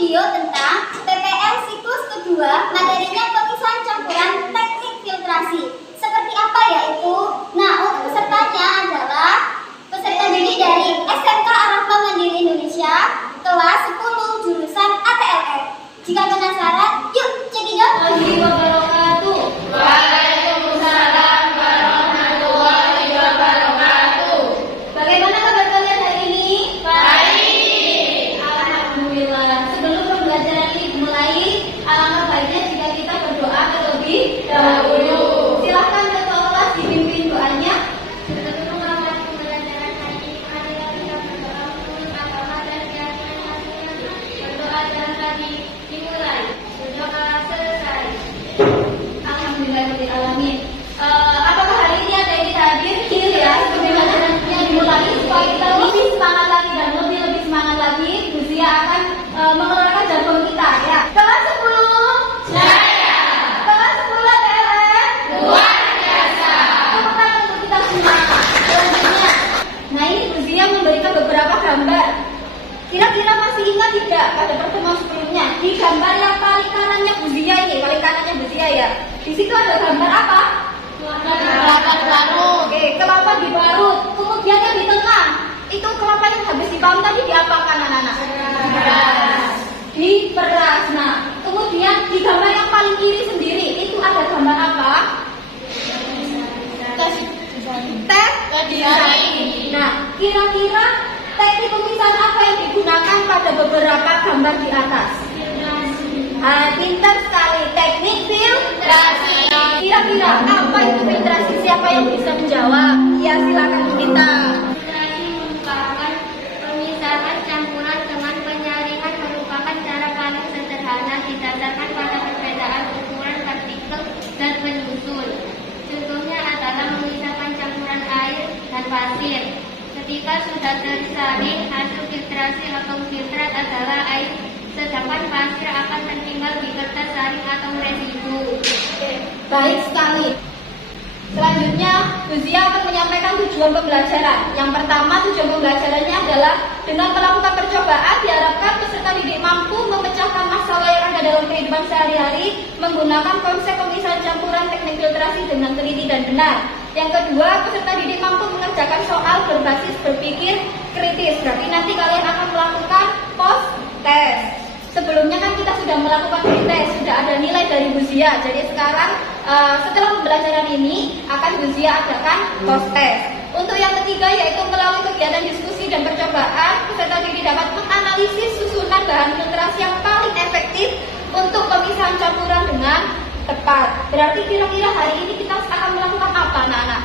video tentang PPL siklus kedua, materinya pemisahan campuran teknik filtrasi. Seperti apa ya itu? Nah, untuk pesertanya adalah peserta didik dari SMK Ar-Rahma Mandiri Indonesia, kelas 10 jurusan ATLM. Jika penasaran, yuk cekidot. Waalaikumsalam warahmatullahi wabarakatuh. Bagaimana kabar kalian hari ini? Baik. Alhamdulillah. Sebelum pembelajaran ini dimulai, alangkah baiknya jika kita berdoa terlebih dahulu. Silahkan ketua kelas dipimpin doanya. Alhamdulillahirrahmanirrahim. Apakah hari ini ada yang hadir? Ya, sebelum pembelajarannya dimulai, supaya kita lebih semangat lagi dan lebih semangat lagi, Bu Zia akan mengeluarkan jargon kita ya. Kelas 10. Saya. Kelas 10 ATLM. Luar biasa. Tepuk tangan untuk kita semua. Selanjutnya, nah ini Bu Zia memberikan beberapa gambar. Kira-kira masih ingat tidak pada pertemuan sebelumnya? Di gambar yang paling kanannya Bu Zia ini, paling kanannya Bu Zia ya. Di situ ada gambar apa? Kelapa baru. Oke, kelapa diparut. Kemudian yang di tengah, itu kelapa yang habis diparut tadi diapakan anak-anak? Diperas. Nah, kemudian di gambar yang paling kiri sendiri, itu ada gambar apa? Tes desain. Nah, kira-kira teknik pemisahan apa yang digunakan pada beberapa gambar di atas? Pintar sekali, teknik filtrasi. Kira-kira apa itu filtrasi? Siapa yang bisa menjawab? Ya, silakan kita. Filtrasi merupakan pemisahan campuran dengan penyaringan, merupakan cara paling sederhana didasarkan pada perbedaan ukuran partikel dan penyusun. Contohnya adalah memisahkan campuran air dan pasir. Ketika sudah tersaring, hasil filtrasi atau filtrat adalah air, sedangkan pasir akan tertinggal di kertas saring atau residu. Baik sekali. Selanjutnya, Bu Zia akan menyampaikan tujuan pembelajaran. Yang pertama, tujuan pembelajarannya adalah dengan melakukan percobaan, diharapkan peserta didik mampu memecahkan masalah yang ada dalam kehidupan sehari-hari menggunakan konsep pemisahan campuran teknik filtrasi dengan teliti dan benar. Yang kedua, peserta didik mampu mengerjakan soal berbasis berpikir kritis. Berarti nanti kalian akan melakukan post test. Sebelumnya kan kita sudah melakukan pretest, sudah ada nilai dari Bu Zia. Jadi sekarang setelah pembelajaran ini akan Bu Zia adakan post test. Untuk yang ketiga yaitu melalui kegiatan diskusi dan percobaan, peserta didik dapat menganalisis susunan bahan filtrasi yang paling efektif untuk pemisahan campuran dengan tepat. Berarti kira-kira hari ini kita akan melakukan apa, anak-anak?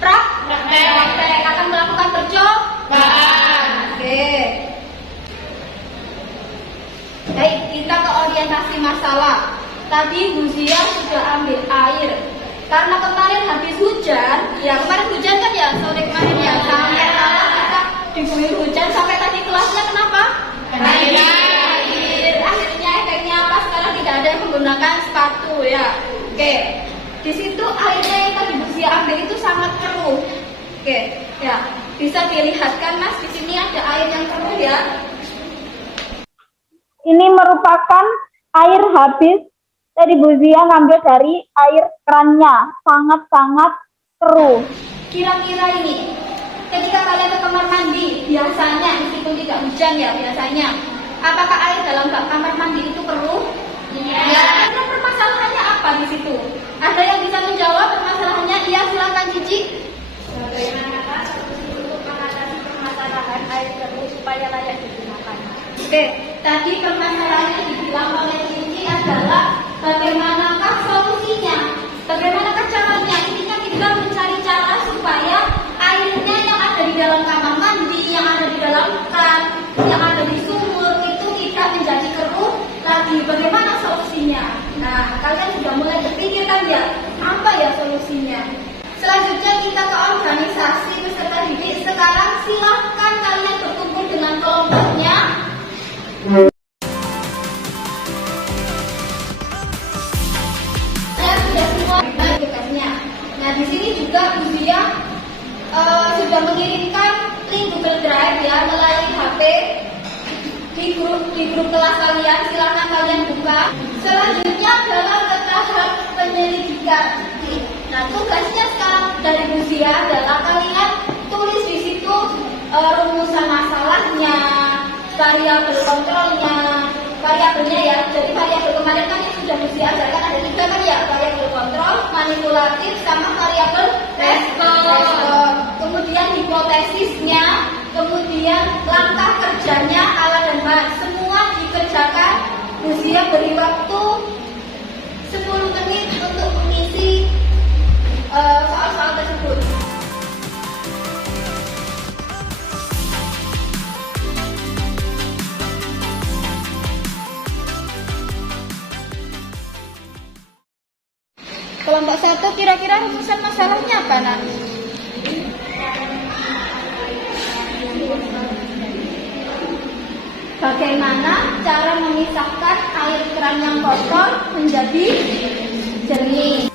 Praktek. Akan melakukan percobaan. Oke. Baik, kita ke orientasi masalah. Tadi Bu Zia sudah ambil air. Karena kemarin habis hujan, ya kemarin hujan kan ya, sore kemarin ya, sampai malam kita diguyur hujan, sampai tadi kelasnya kenapa? Air. Akhirnya efeknya apa? Sekarang tidak ada yang menggunakan sepatu ya. Oke, di situ airnya yang tadi Bu Zia ambil itu sangat keruh. Oke, ya bisa dilihatkan Mas, di sini ada air yang keruh ya. Ini merupakan air habis dari Bu Zia ngambil dari air kerannya, sangat-sangat keruh. Kira-kira ini, ketika kalian ke kamar mandi, biasanya meskipun tidak hujan ya biasanya, apakah air dalam kamar mandi itu keruh? Iya. Ya. Karena permasalahannya apa di situ? Ada yang bisa menjawab permasalahannya? Iya, silakan Cici. Bagaimanakah solusi untuk mengatasi permasalahan air keruh supaya layak digunakan? Oke, tadi permasalahan yang dibilang oleh Cici adalah bagaimanakah solusinya? Bagaimanakah caranya? Intinya kita mencari cara supaya airnya yang ada di dalam kamar mandi, yang ada di dalam kan, yang ada di sumur itu tidak menjadi keruh lagi. Bagaimana solusinya? Nah, kalian sudah mulai berpikir kan ya, apa ya solusinya? Selanjutnya kita ke organisasi peserta didik. Sekarang silahkan kalian berkumpul dengan kelompoknya. Sudah semua tugasnya. di grup kelas kalian, silakan kalian buka. Selanjutnya adalah ke tahap penyelidikan. Nah, tugasnya sekarang dari Bu Zia adalah kalian tulis di situ rumusan masalahnya, variabel kontrolnya, variabelnya ya. Jadi variabel kemarin kan yang sudah Bu Zia ajarkan ada 3 kan ya, variabel kontrol, manipulatif, sama variabel respon. Kemudian hipotesisnya, kemudian langkah kerjanya, alat dan bahan, semua dikerjakan. Bu Zia beri waktu 10 menit untuk mengisi soal-soal tersebut. Kelompok 1 kira-kira rumusan masalahnya apa, Nak? Bagaimana cara memisahkan air keran yang kotor menjadi jernih?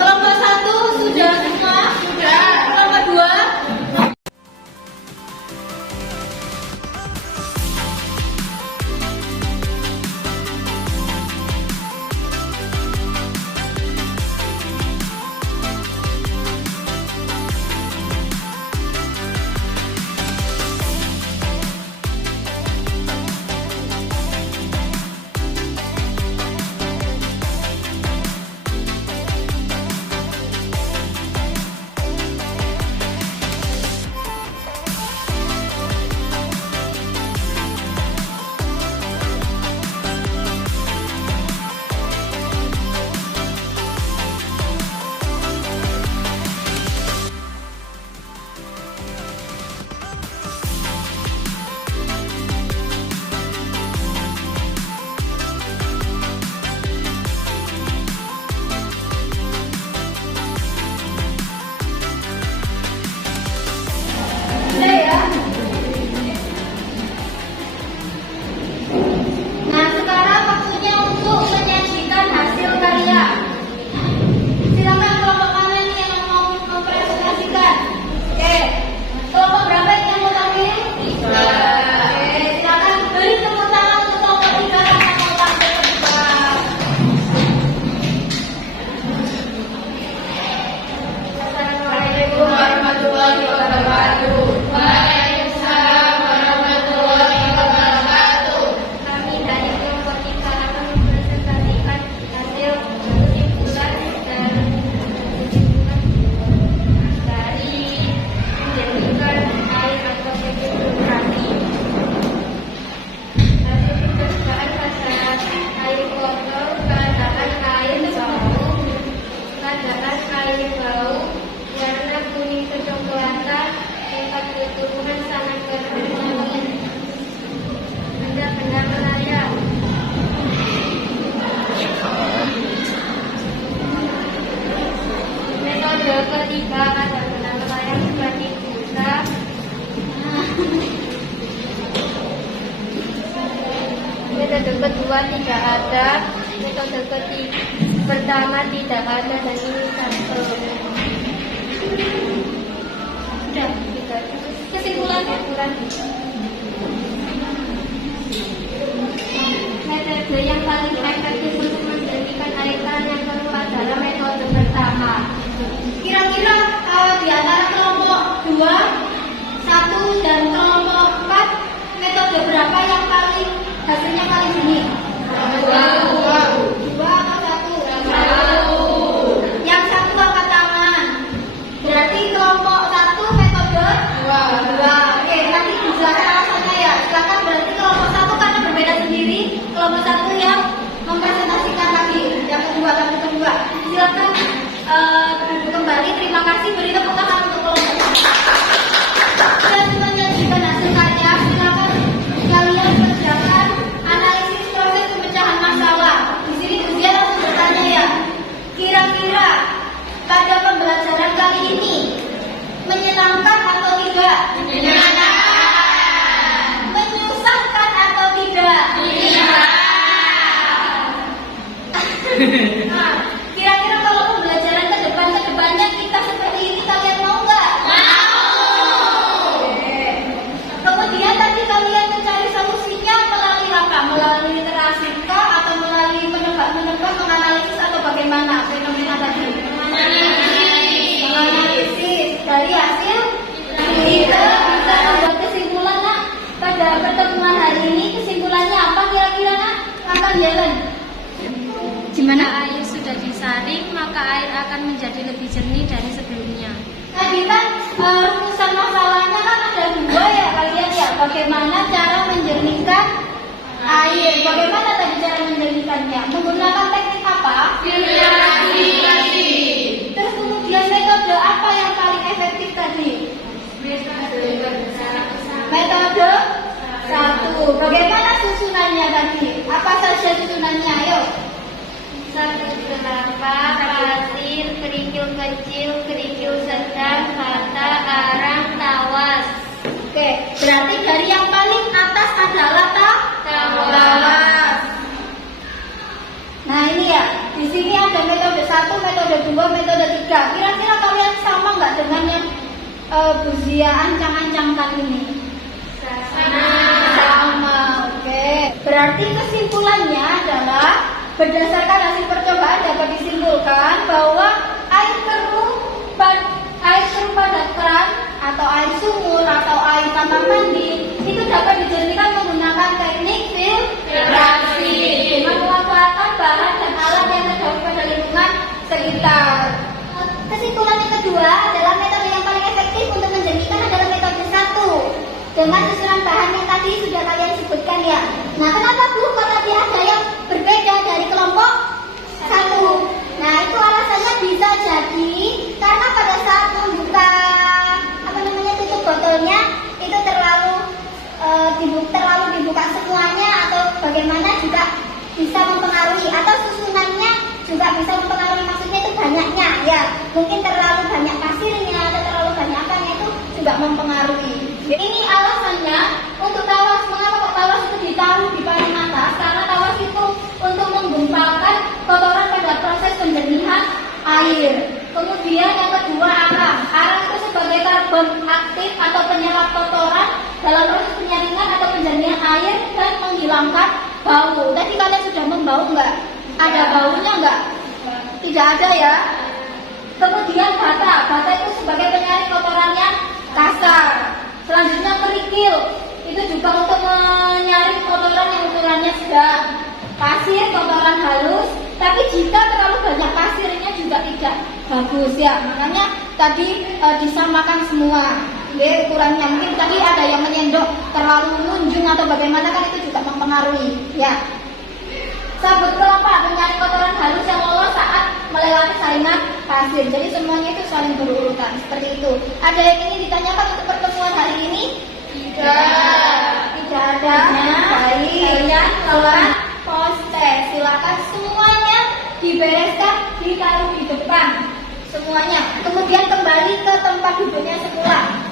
Kelompok 1 sudah semua? Sudah. Kelompok 2? Sudah ya? Nah, sekarang waktunya untuk menyajikan hasil karya. Silakan kelompok mana nih yang mau mempresentasikan? Oke, kelompok berapa yang mau tampil? 3. Oke, silakan beri tepuk tangan untuk kelompok 3 karena mau tampil kedua. Assalamualaikum warahmatullahi wabarakatuh. Waalaikumsalam warahmatullahi wabarakatuh. Kami dari kelompok 3 akan mempresentasikan hasil kesimpulan dari menjadikan air atau filtrasi. Hasil percobaan pada air kotor, keadaan air bau, keadaan air bau, warna kuning kecoklatan, tingkat keturunan sangat kering. Benda-benda melayang. Metode ketiga ada benda melayang seperti busa. Metode kedua tidak ada. Metode pertama tidak ada dan ini satu. Sudah, kita kesimpulannya kurang. Metode yang paling efektif untuk menjadikan air keran yang keruh adalah metode pertama. Kira-kira di antara kelompok 2, 1 dan kelompok 4, metode berapa yang paling hasilnya paling tinggi? 2 atau 1? Yang 1 angkat tangan. Berarti kelompok 1 metode Kira-kira kalau pembelajaran ke depannya kita seperti ini, kalian mau nggak? Kemudian tadi kalian mencari solusinya melalui apa? Melalui literasi kah atau melalui menebak-menebak, menganalisis atau bagaimana? Fenomena tadi. Menganalisis. Dari hasil kita bisa membuat kesimpulan, nak. Pada pertemuan hari ini kesimpulannya apa kira-kira, nak? Akan jalan. Jika air sudah disaring, maka air akan menjadi lebih jernih dari sebelumnya. Tadi kan rumusan masalahnya kan ada dua ya kalian ya. Bagaimana cara menjernihkan air? Bagaimana tadi cara menjernihkannya? Menggunakan teknik apa? Filtrasi. Terus kemudian metode apa yang paling efektif tadi? Metode satu. Bagaimana susunannya tadi? Apa saja susunannya? Ayo. 1 kelapa, pasir, kerikil kecil, kerikil sedang, bata, arang, tawas. Oke, berarti dari yang paling atas adalah tawas. Nah ini ya, di sini ada metode 1, metode 2, metode 3. Kira-kira kalian sama nggak dengan yang Buzia ancang-ancangkan ini? Sama, oke. Berarti kesimpulannya adalah berdasarkan hasil percobaan dapat disimpulkan bahwa air keruh pada keran atau air sumur atau air kamar mandi itu dapat dijernihkan menggunakan teknik filtrasi dengan memanfaatkan bahan dan alat yang terdapat pada lingkungan sekitar. Kesimpulan yang kedua adalah metode yang paling efektif untuk menjernihkan adalah metode 1 dengan susunan bahan yang tadi sudah kalian sebutkan ya. Nah, kenapa Bu kok tadi ada yang berbeda dari kelompok 1? Nah, itu alasannya bisa jadi karena pada saat membuka tutup botolnya itu terlalu dibuka semuanya atau bagaimana juga bisa mempengaruhi, atau susunannya juga bisa mempengaruhi, maksudnya itu banyaknya ya, mungkin terlalu banyak pasirnya atau terlalu banyak apanya itu juga mempengaruhi. Ini alasannya untuk tawas. Mengapa kok tawas itu ditaruh di paling atas? Karena tawas itu untuk menggumpalkan kotoran pada proses penjernihan air. Kemudian yang kedua arang. Arang itu sebagai karbon aktif atau penyerap kotoran dalam proses penyaringan atau penjernihan air dan menghilangkan bau. Tadi kalian sudah membau nggak? Ada baunya nggak? Tidak ada ya. Kemudian bata. Bata itu sebagai penyaring kotoran yang kasar. Selanjutnya kerikil, itu juga untuk menyaring kotoran yang ukurannya sedang. Pasir, kotoran halus, tapi jika terlalu banyak pasirnya juga tidak bagus ya. Makanya tadi disamakan semua. Ukurannya mungkin tadi ada yang menyendok terlalu menunjung atau bagaimana, kan itu juga mempengaruhi ya. Sabut kelapa menyaring kotoran halus yang lolos saat melewati saringan pasir. Jadi semuanya itu saling berurutan seperti itu. Ada yang ingin ditanyakan untuk pertemuan hari ini? Tidak ada. Baik. Kalian keluar poster. Silakan semuanya dibereskan, ditaruh di depan semuanya. Kemudian kembali ke tempat duduknya semula.